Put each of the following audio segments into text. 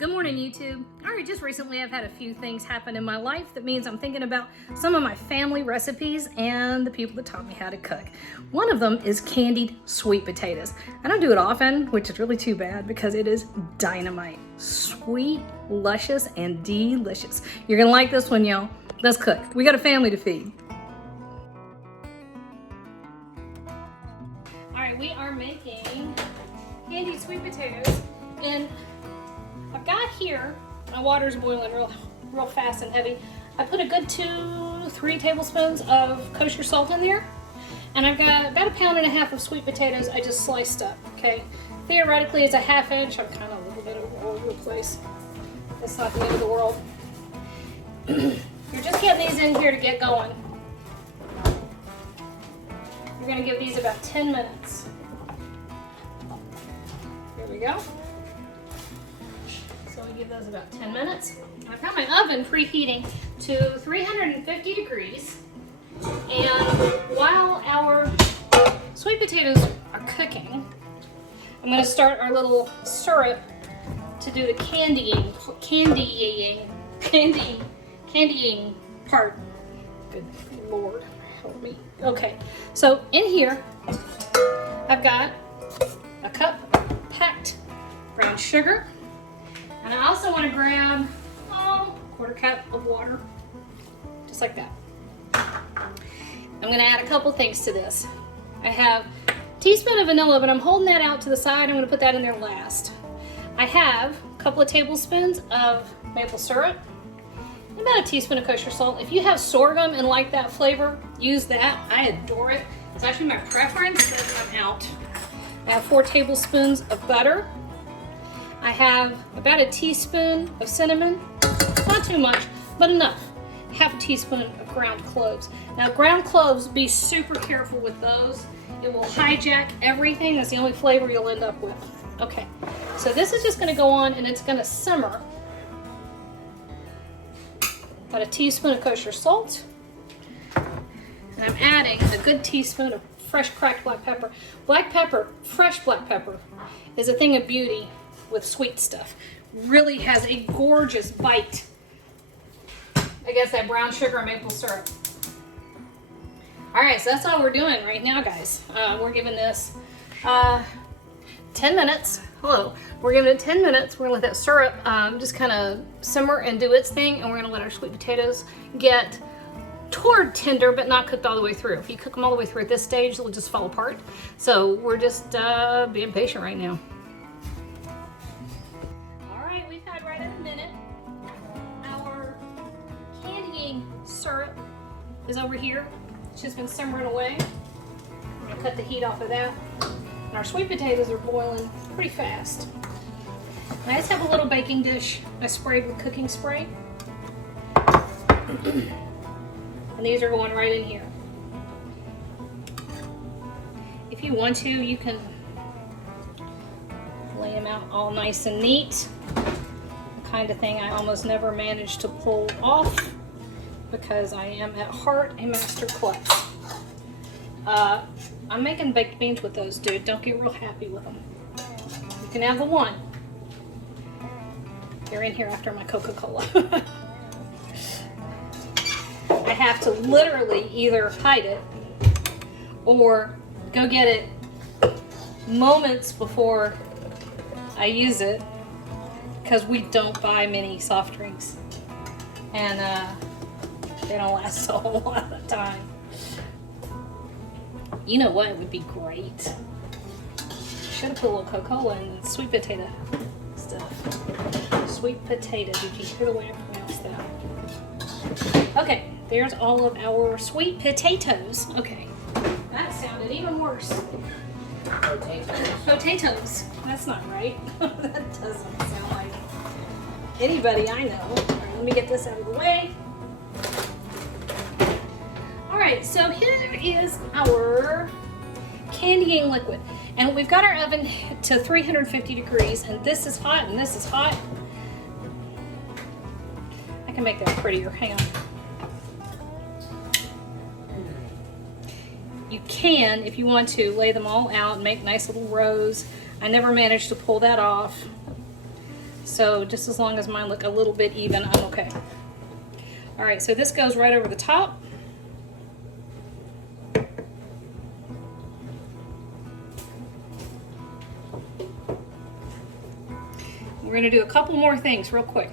Good morning, YouTube. All right, just recently I've had a few things happen in my life that means I'm thinking about some of my family recipes and the people that taught me how to cook. One of them is candied sweet potatoes. I don't do it often, which is really too bad because it is dynamite. Sweet, luscious, and delicious. You're gonna like this one, y'all. Let's cook. We got a family to feed. All right, we are making candied sweet potatoes, and I've got here, my water's boiling real fast and heavy. I put a good 2-3 tablespoons of kosher salt in there. And I've got about 1.5 pounds of sweet potatoes I just sliced up, okay? Theoretically, it's a 1/2 inch. I'm kind of a little bit all over the place. It's not the end of the world. You're just getting these in here to get going. You're gonna give these about 10 minutes. Here we go. So we give those about 10 minutes. I've got my oven preheating to 350 degrees. And while our sweet potatoes are cooking, I'm going to start our little syrup to do the candying part. Good Lord, help me. Okay, so in here, I've got a cup packed brown sugar. And I also want to grab a 1/4 cup of water, just like that. I'm going to add a couple things to this. I have a teaspoon of vanilla, but I'm holding that out to the side. I'm going to put that in there last. I have a couple of tablespoons of maple syrup, and about a teaspoon of kosher salt. If you have sorghum and like that flavor, use that. I adore it. It's actually my preference, but I'm out. I have 4 tablespoons of butter. I have about a teaspoon of cinnamon, not too much, but enough. 1/2 teaspoon of ground cloves. Now ground cloves, be super careful with those. It will hijack everything. That's the only flavor you'll end up with. Okay, so this is just gonna go on and it's gonna simmer. About a teaspoon of kosher salt. And I'm adding a good teaspoon of fresh cracked black pepper. Black pepper, fresh black pepper, is a thing of beauty with sweet stuff. Really has a gorgeous bite against that brown sugar and maple syrup. All right, so that's all we're doing right now, guys. We're giving this 10 minutes. Hello. We're giving it 10 minutes. We're gonna let that syrup just kind of simmer and do its thing, and we're gonna let our sweet potatoes get toward tender, but not cooked all the way through. If you cook them all the way through at this stage, they'll just fall apart. So we're just being patient right now. Right in a minute. Our candying syrup is over here. It's just been simmering away. I'm gonna cut the heat off of that. And our sweet potatoes are boiling pretty fast. And I just have a little baking dish I sprayed with cooking spray. And these are going right in here. If you want to, you can lay them out all nice and neat. Kind of thing I almost never manage to pull off because I am at heart a master klutz. I'm making baked beans with those, dude. Don't get real happy with them. You can have the one. They're in here after my Coca-Cola. I have to literally either hide it or go get it moments before I use it, because we don't buy many soft drinks, and they don't last a whole lot of time. You know what would be great? Should have put a little Coca-Cola in sweet potato stuff. Sweet potato, did you hear the way I pronounced that? Okay, there's all of our sweet potatoes. Okay, that sounded even worse. Potatoes. That's not right. That doesn't sound like anybody I know. All right, let me get this out of the way. All right, so here is our candying liquid. And we've got our oven to 350 degrees, and this is hot, and this is hot. I can make that prettier. Hang on. You can, if you want to, lay them all out and make nice little rows. I never managed to pull that off. So just as long as mine look a little bit even, I'm okay. All right, so this goes right over the top. We're gonna do a couple more things real quick.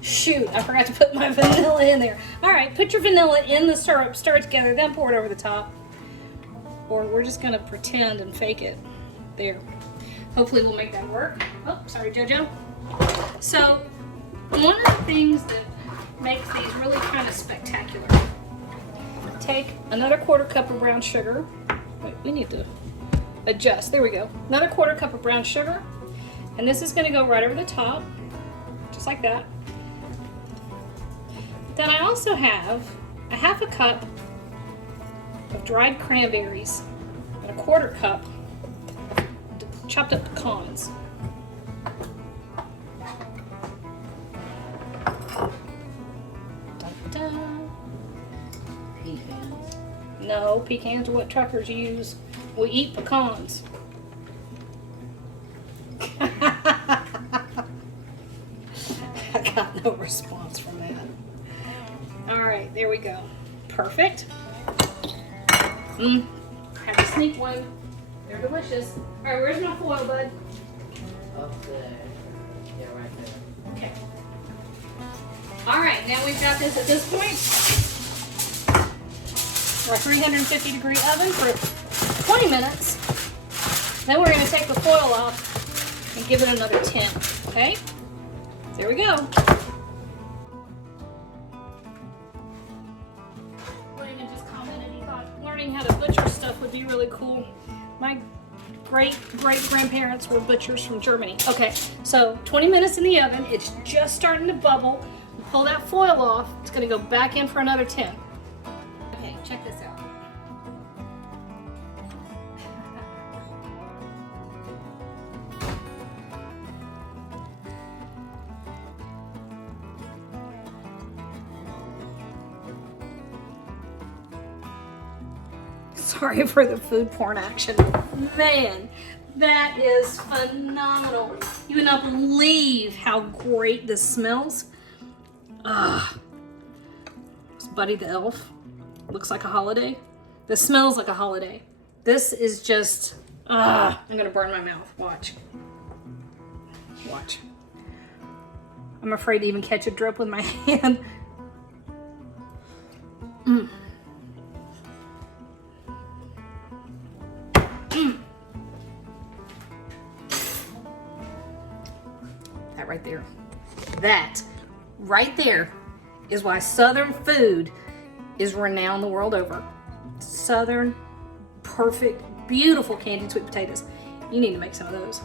Shoot, I forgot to put my vanilla in there. All right, put your vanilla in the syrup, stir it together, then pour it over the top. Or we're just gonna pretend and fake it. There. Hopefully we'll make that work. Oh, sorry, JoJo. So, one of the things that makes these really kind of spectacular. Take another 1/4 cup of brown sugar. Wait, we need to adjust. There we go. Another 1/4 cup of brown sugar. And this is gonna go right over the top, just like that. Then I also have a 1/2 cup of dried cranberries and a 1/4 cup of chopped up pecans. Dun, dun. Pecans. No, pecans are what truckers use. We eat pecans. I got no response from that. All right, there we go. Perfect. Had to sneak one. They're delicious. All right, where's my foil, bud? Up there. Yeah, right there. Okay. All right, now we've got this at this point. Our 350-degree oven for 20 minutes. Then we're going to take the foil off and give it another 10. Okay? There we go. Raymond just commented he thought learning how to butcher stuff would be really cool. My great-great-grandparents were butchers from Germany. Okay, so 20 minutes in the oven. It's just starting to bubble. Pull that foil off. It's going to go back in for another 10. Okay, check this out. Sorry for the food porn action. Man, that is phenomenal. You would not believe how great this smells. It's Buddy the Elf. Looks like a holiday. This smells like a holiday. This is just, I'm gonna burn my mouth. Watch. Watch. I'm afraid to even catch a drip with my hand. That right there. That right there is why Southern food is renowned the world over. Southern, perfect, beautiful candied sweet potatoes. You need to make some of those.